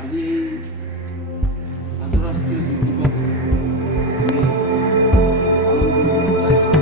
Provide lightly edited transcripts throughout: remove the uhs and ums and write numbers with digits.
আজি আন্তঃৰাষ্ট্ৰীয় যোগ দিৱস আমি পালন কৰিব ওলাইছোঁ।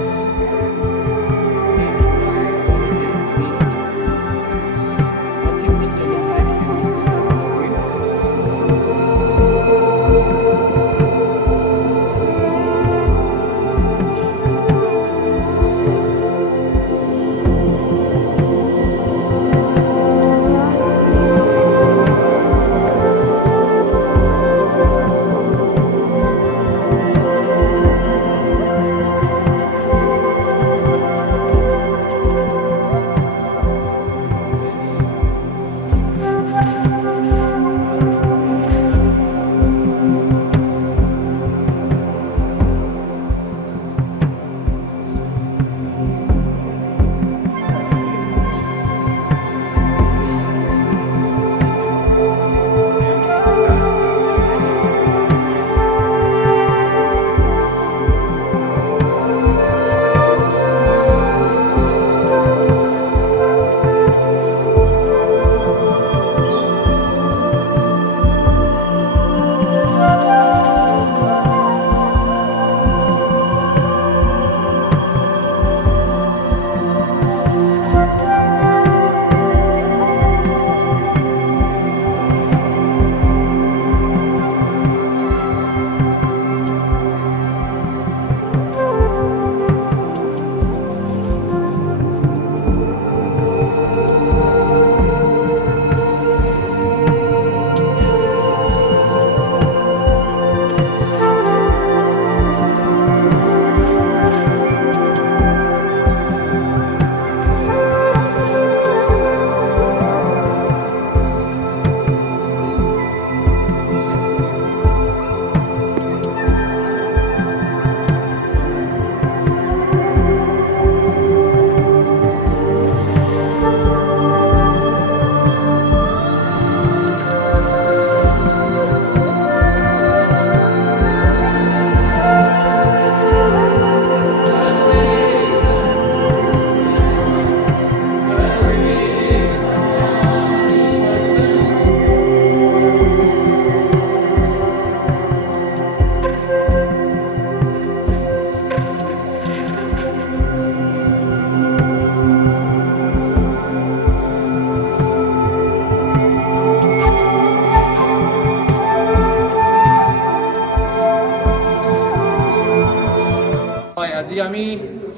আজি আমি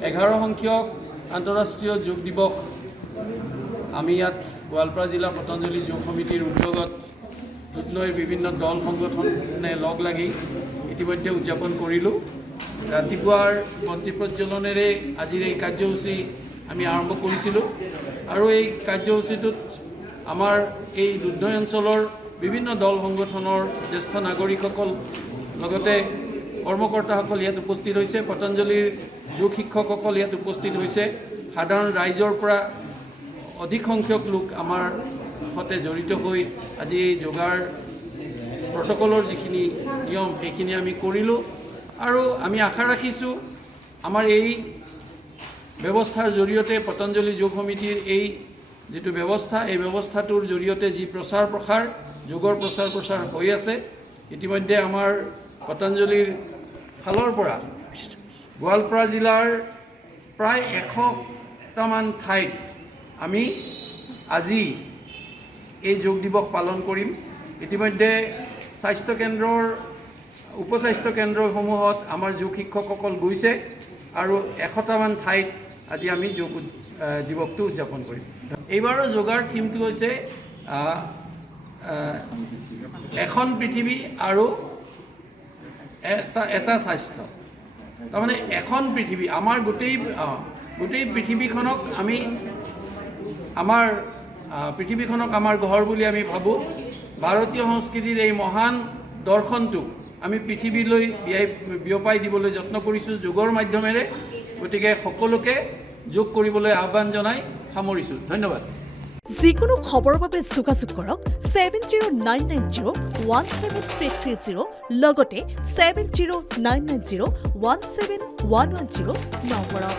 11 সংখ্যক আন্তঃৰাষ্ট্ৰীয় যোগ দিৱস আমি ইয়াত গোৱালপাৰা জিলা পতঞ্জলি যোগ সমিতিৰ উদ্যোগত দুধনৈৰ বিভিন্ন দল সংগঠনে লগ লাগি ইতিমধ্যে উদযাপন কৰিলোঁ। ৰাতিপুৱাৰ বন্তি প্ৰজ্বলনেৰে আজিৰ এই কাৰ্যসূচী আমি আৰম্ভ কৰিছিলোঁ আৰু এই কাৰ্যসূচীটোত আমাৰ এই দুধনৈ অঞ্চলৰ বিভিন্ন দল সংগঠনৰ জ্যেষ্ঠ নাগৰিকসকল লগতে কৰ্মকৰ্তাসকল ইয়াত উপস্থিত হৈছে, পতঞ্জলিৰ যোগ শিক্ষকসকল ইয়াত উপস্থিত হৈছে, সাধাৰণ ৰাইজৰ পৰা অধিক সংখ্যক লোক আমাৰ সৈতে জড়িত হৈ আজি এই যোগাৰ প্ৰট'কলৰ যিখিনি নিয়ম সেইখিনি আমি কৰিলোঁ আৰু আমি আশা ৰাখিছোঁ আমাৰ এই ব্যৱস্থাৰ জৰিয়তে পতঞ্জলি যোগ সমিতিৰ এই যিটো ব্যৱস্থা এই ব্যৱস্থাটোৰ জৰিয়তে যি প্ৰচাৰ প্ৰসাৰ যোগৰ প্ৰচাৰ প্ৰসাৰ হৈ আছে, ইতিমধ্যে আমাৰ পতঞ্জলিৰ ফালৰ পৰা গোৱালপাৰা জিলাৰ প্ৰায় 100টামান ঠাইত আমি আজি এই যোগ দিৱস পালন কৰিম। ইতিমধ্যে স্বাস্থ্যকেন্দ্ৰৰ উপস্বাস্থ্য কেন্দ্ৰসমূহত আমাৰ যোগ শিক্ষকসকল গৈছে আৰু 100টামান ঠাইত আজি আমি যোগ দিৱসটো উদযাপন কৰিম। এইবাৰৰ যোগাৰ থিমটো হৈছে এখন পৃথিৱী আৰু এটা স্বাস্থ্য। তাৰমানে এখন পৃথিৱী আমাৰ গোটেই পৃথিৱীখনক আমি আমাৰ ঘৰ বুলি আমি ভাবোঁ। ভাৰতীয় সংস্কৃতিৰ এই মহান দৰ্শনটোক আমি পৃথিৱীলৈ বিয়পাই দিবলৈ যত্ন কৰিছোঁ যোগৰ মাধ্যমেৰে। গতিকে সকলোকে যোগ কৰিবলৈ আহ্বান জনাই সামৰিছোঁ। ধন্যবাদ। যিকোনো খবৰৰ বাবে যোগাযোগ কৰক 7099017330 লগতে 7099017110 নম্বৰত।